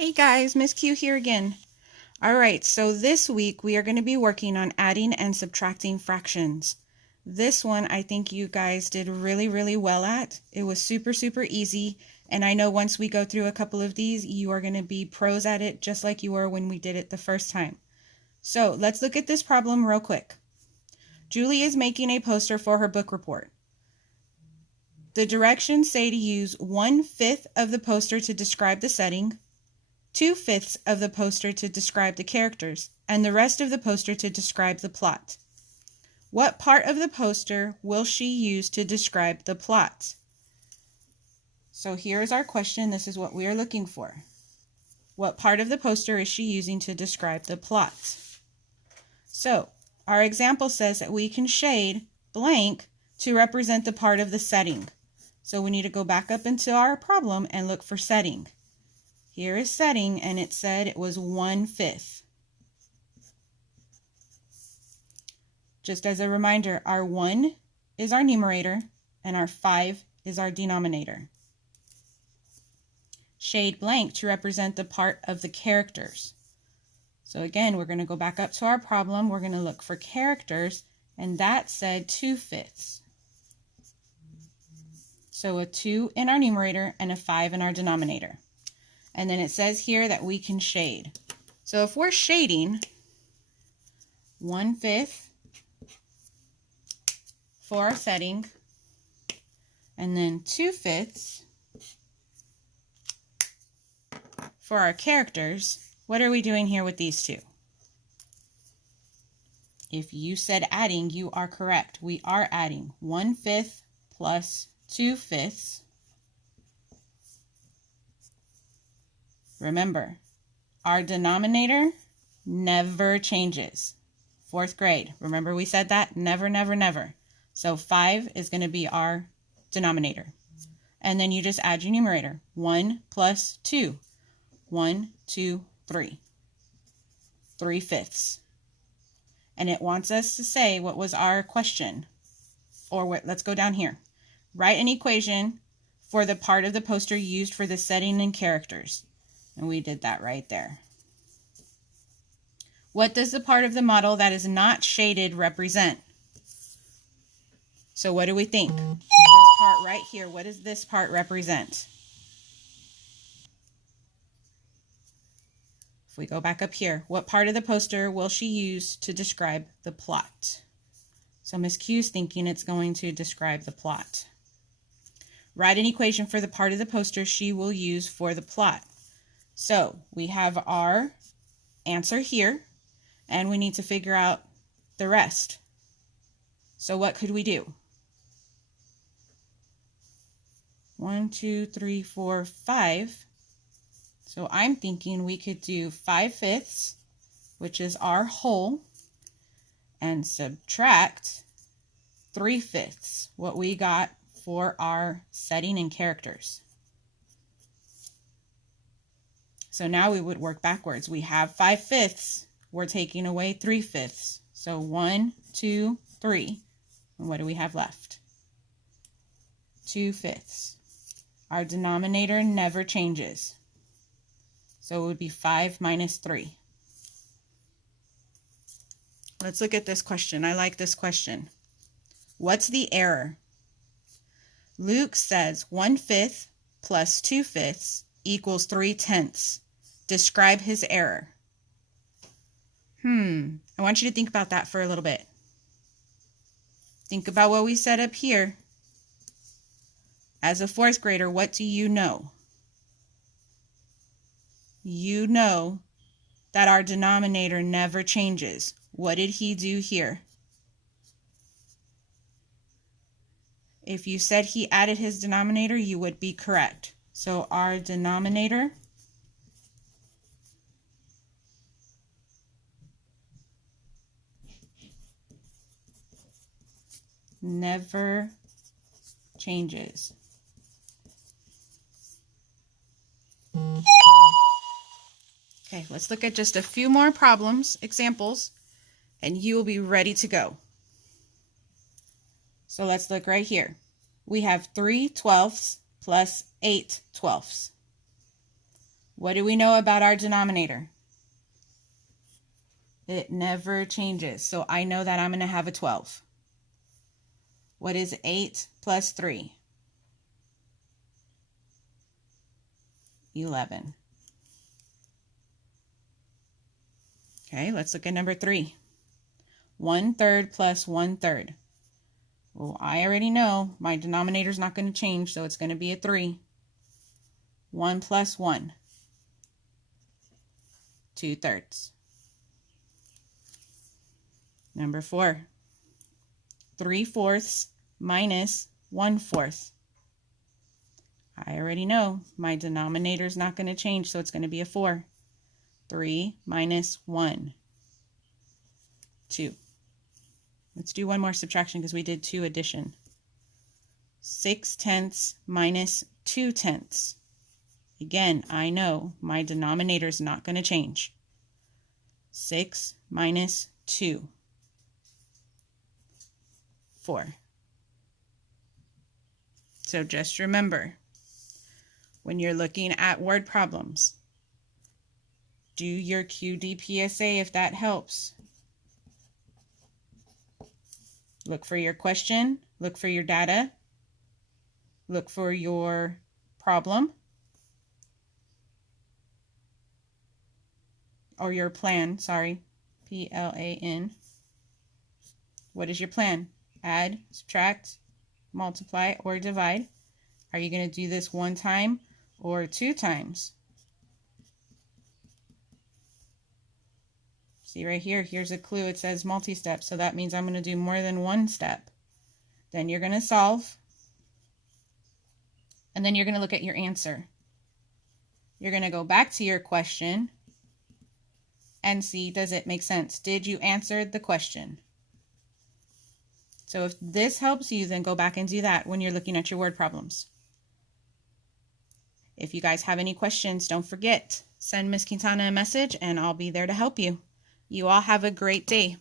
Hey guys, Miss Q here again. Alright, so this week we are going to be working on adding and subtracting fractions. This one I think you guys did really well at. It was super easy, and I know once we go through a couple of these, you are going to be pros at it just like you were when we did it the first time. So let's look at this problem real quick. Julie is making a poster for her book report. The directions say to use 1/5 of the poster to describe the setting, 2/5 of the poster to describe the characters, and the rest of the poster to describe the plot. What part of the poster will she use to describe the plot? So here's our question. This is what we are looking for. What part of the poster is she using to describe the plot? So our example says that we can shade blank to represent the part of the setting. So we need to go back up into our problem and look for setting. Here is setting, and it said it was 1/5. Just as a reminder, our 1 is our numerator and our 5 is our denominator. Shade blank to represent the part of the characters. So again, we're going to go back up to our problem. We're going to look for characters, and that said 2/5. So a 2 in our numerator and a 5 in our denominator. And then it says here that we can shade. So if we're shading 1/5 for our setting, and then 2/5 for our characters, what are we doing here with these two? If you said adding, you are correct. We are adding 1/5 plus 2/5. Remember, our denominator never changes. 4th grade. Remember we said that? Never. So 5 is going to be our denominator. And then you just add your numerator. 1 plus 2. 1, 2, 3. 3/5. And it wants us to say what was our question. Or what? Let's go down here. Write an equation for the part of the poster used for the setting and characters. And we did that right there. What does the part of the model that is not shaded represent? So what do we think? This part right here, what does this part represent? If we go back up here, what part of the poster will she use to describe the plot? So Miss Q's thinking it's going to describe the plot. Write an equation for the part of the poster she will use for the plot. So we have our answer here, and we need to figure out the rest. So what could we do? 1, 2, 3, 4, 5. So I'm thinking we could do 5/5, which is our whole, and subtract 3/5, what we got for our setting and characters. So now we would work backwards. We have 5/5. We're taking away 3/5. So 1, 2, 3. And what do we have left? 2/5. Our denominator never changes. So it would be 5 minus 3. Let's look at this question. I like this question. What's the error? Luke says 1/5 plus 2/5 equals 3/10. Describe his error. I want you to think about that for a little bit. Think about what we said up here. As a 4th grader, what do you know? You know that our denominator never changes. What did he do here? If you said he added his denominator, you would be correct. So our denominator never changes. Okay, let's look at just a few more problems, examples, and you will be ready to go. So let's look right here. We have 3/12 plus 8/12. What do we know about our denominator? It never changes. So I know that I'm going to have a 12. What is 8 plus 3? 11. Okay, let's look at number 3. 1/3 plus 1/3. Well, I already know my denominator is not going to change, so it's going to be a 3. 1 plus 1. 2/3. Number 4. 3/4 minus 1/4. I already know my denominator is not going to change, so it's going to be a 4. 3 minus 1. 2. Let's do one more subtraction because we did 2 addition. 6/10 minus 2/10. Again, I know my denominator is not going to change. 6 minus 2. 4. So just remember, when you're looking at word problems, do your QDPSA if that helps. Look for your question, look for your data, look for your problem, or your plan, sorry, P-L-A-N. What is your plan? Add, subtract, multiply, or divide. Are you going to do this 1 time or 2 times? See right here, here's a clue. It says multi-step, so that means I'm going to do more than 1 step. Then you're going to solve, and then you're going to look at your answer. You're going to go back to your question and see, does it make sense? Did you answer the question? So if this helps you, then go back and do that when you're looking at your word problems. If you guys have any questions, don't forget, send Miss Quintana a message and I'll be there to help you. You all have a great day.